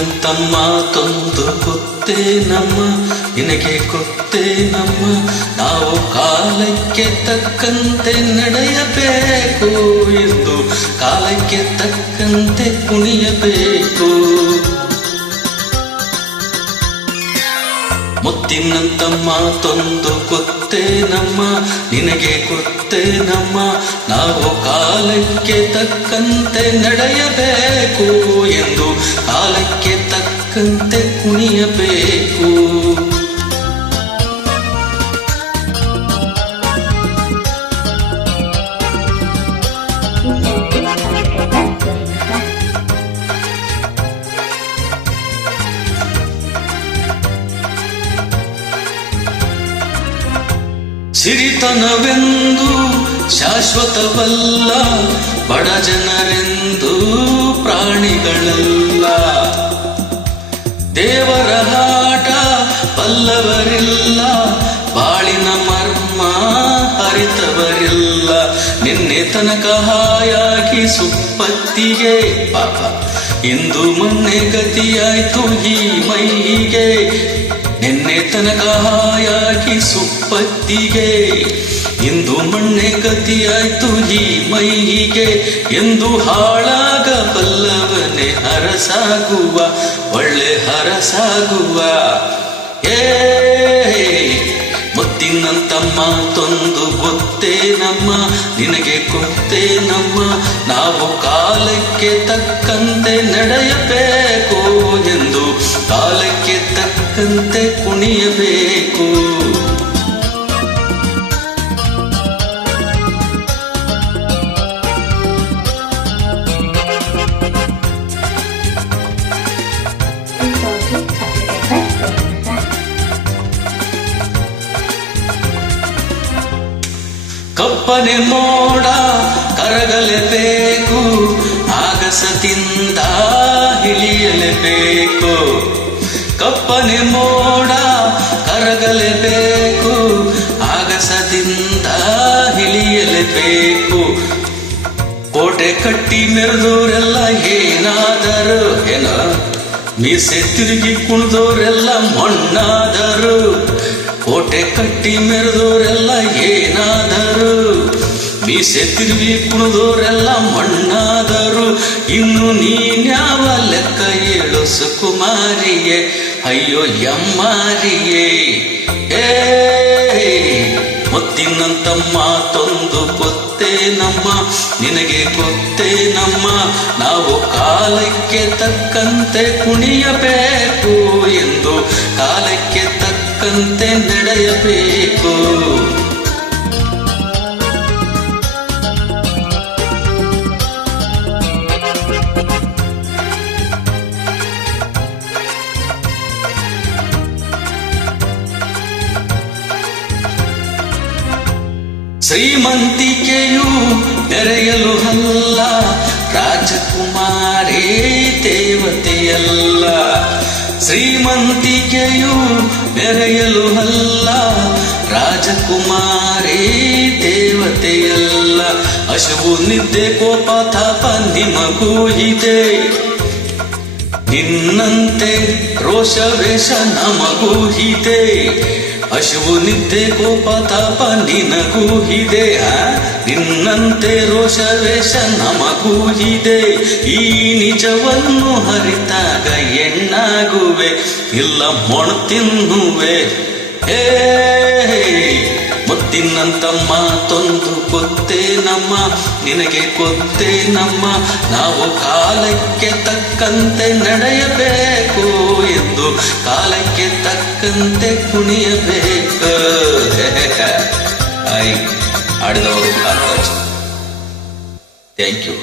ಮುತ್ತಿನಂತ ಮಾತೊಂದು ಗೊತ್ತೇ ನಮ್ಮ, ನಿನಗೆ ಗೊತ್ತೇ ನಮ್ಮ. ನಾವು ಕಾಲಕ್ಕೆ ತಕ್ಕಂತೆ ನಡೆಯಬೇಕು ಎಂದು, ಕಾಲಕ್ಕೆ ತಕ್ಕಂತೆ ಕುಣಿಯಬೇಕು. ಮುತ್ತಿನಂತ ಮಾತೊಂದು ಗೊತ್ತೇ ನಮ್ಮ, ನಿನಗೆ ಗೊತ್ತೇ ನಮ್ಮ. ನಾವು ಕಾಲಕ್ಕೆ ತಕ್ಕಂತೆ ನಡೆಯಬೇಕು ಎಂದು, ಕಾಲಕ್ಕೆ ತಕ್ಕಂತೆ ಕುಣಿಯಬೇಕು. ಸಿರಿತನವೆಂದು ಶಾಶ್ವತವಲ್ಲ, ಬಡ ಜನರೆಂದು ಪ್ರಾಣಿಗಳಲ್ಲ. ದೇವರ ಆಟ ಬಲ್ಲವರಿಲ್ಲ, ಬಾಳಿನ ಮರ್ಮ ಅರಿತವರಿಲ್ಲ. ನಿನ್ನೆ ತನಕ ಹಾಯಾಗಿ ಸುಪ್ಪತ್ತಿಗೆ ಪಾಪ, ಇಂದು ಮೊನ್ನೆ ಗತಿಯಾಯ್ತು ಈ ಮೈಗೆ. ನಿನ್ನೆ ತನಕ ಹಾಯಾಗಿ ಸುಪ್ಪತ್ತಿಗೆ, ಇಂದು ಮಣ್ಣೆ ಗತಿಯಾಯ್ತು ಈ ಮೈಗೆ. ಎಂದು ಹಾಳಾಗಬಲ್ಲವನೇ ಹರಸಾಗುವ, ಒಳ್ಳೆ ಹರಸಾಗುವ. ಮುತ್ತಿನಂತ ಮಾತೊಂದು ಗೊತ್ತೇ ನಮ್ಮ, ನಿನಗೆ ಗೊತ್ತೇ ನಮ್ಮ. ನಾವು ಕಾಲಕ್ಕೆ ತಕ್ಕಂತೆ ನಡೆಯಬೇಕು ಎಂದು, ಕಾಲಕ್ಕೆ ತಕ್ಕಂತೆ ಕುಣಿಯಬೇಕು. ಕಪ್ಪನೆ ಮೋಡ ಕರಗಲೇಬೇಕು, ಆಗಸದಿಂದ ಇಳಿಯಲೇಬೇಕು. ಕಪ್ಪನೆ ಮೋಡ ಕರಗಲೇಬೇಕು, ಆಗಸದಿಂದ ಇಳಿಯಲೇಬೇಕು. ಕೋಟೆ ಕಟ್ಟಿ ಮೆರೆದೋರೆಲ್ಲ ಏನಾದರು ಏನ, ಮೀಸೆ ತಿರುಗಿ ಕುಣಿದೋರೆಲ್ಲ ಮಣ್ಣಾದರು. ಕೋಟೆ ಕಟ್ಟಿ ಮೆರೆದೋರೆಲ್ಲ ಏನಾದರು, ಮೀಸೆ ತಿರುಗಿ ಕುಣಿದೋರೆಲ್ಲ ಮಣ್ಣಾದರು. ಇನ್ನು ನೀನ್ಯಾವ ಲೆಕ್ಕ ಹೇಳು ಸುಕುಮಾರಿಯೇ, ಅಯ್ಯೋ ಯಮ್ಮಾರಿಯೇ. ಮುತ್ತಿನಂತ ಮಾತೊಂದು ಗೊತ್ತೇ ನಮ್ಮ, ನಿನಗೆ ಗೊತ್ತೇ ನಮ್ಮ. ನಾವು ಕಾಲಕ್ಕೆ ತಕ್ಕಂತೆ ಕುಣಿಯಬೇಕು ಎಂದು, ಕಾಲಕ್ಕೆ ತಕ್ಕಂತೆ ನಡೆಯಬೇಕು. ಶ್ರೀಮಂತಿಕೆಯು ಮೆರೆಯಲು ಅಲ್ಲ, ರಾಜಕುಮಾರಿ ದೇವತೆಯಲ್ಲ. ಶ್ರೀಮಂತಿಕೆಯು ಮೆರೆಯಲು ಅಲ್ಲ, ರಾಜಕುಮಾರಿ ದೇವತೆಯಲ್ಲ. ಹಸಿವು ನಿದ್ದೆ ಕೋಪ ತಾಪ ನಿಮಗೂ ಇದೆ, ನಿನ್ನಂತೆ ರೋಷ ವೇಷ ನಮಗೂ ಇದೆ. ಹಸಿವು ನಿದ್ದೆ ಕೋಪ ತಾಪ ನಿನಗೂ ಇದೆ, ನಿನ್ನಂತೆ ರೋಷ ವೇಷ ನಮಗೂ ಇದೆ. ಈ ನಿಜವನ್ನು ಹರಿತಾಗ ಎಣ್ಣಾಗುವೆ, ಇಲ್ಲ ಮೊಣ ತಿನ್ನುವೆ. ಮುತ್ತಿನಂತ ಮಾತೊಂದು ಗೊತ್ತೇ ನಮ್ಮ, ನಿನಗೆ ಗೊತ್ತೇ ನಮ್ಮ. ನಾವು ಕಾಲಕ್ಕೆ ತಕ್ಕಂತೆ ನಡೆಯಬೇಕು ಎಂದು, ಕಾಲಕ್ಕೆ ತಕ್ಕಂತೆ ಕುಣಿಯಬೇಕು. ಆಡಿದವರು ಥ್ಯಾಂಕ್ ಯು.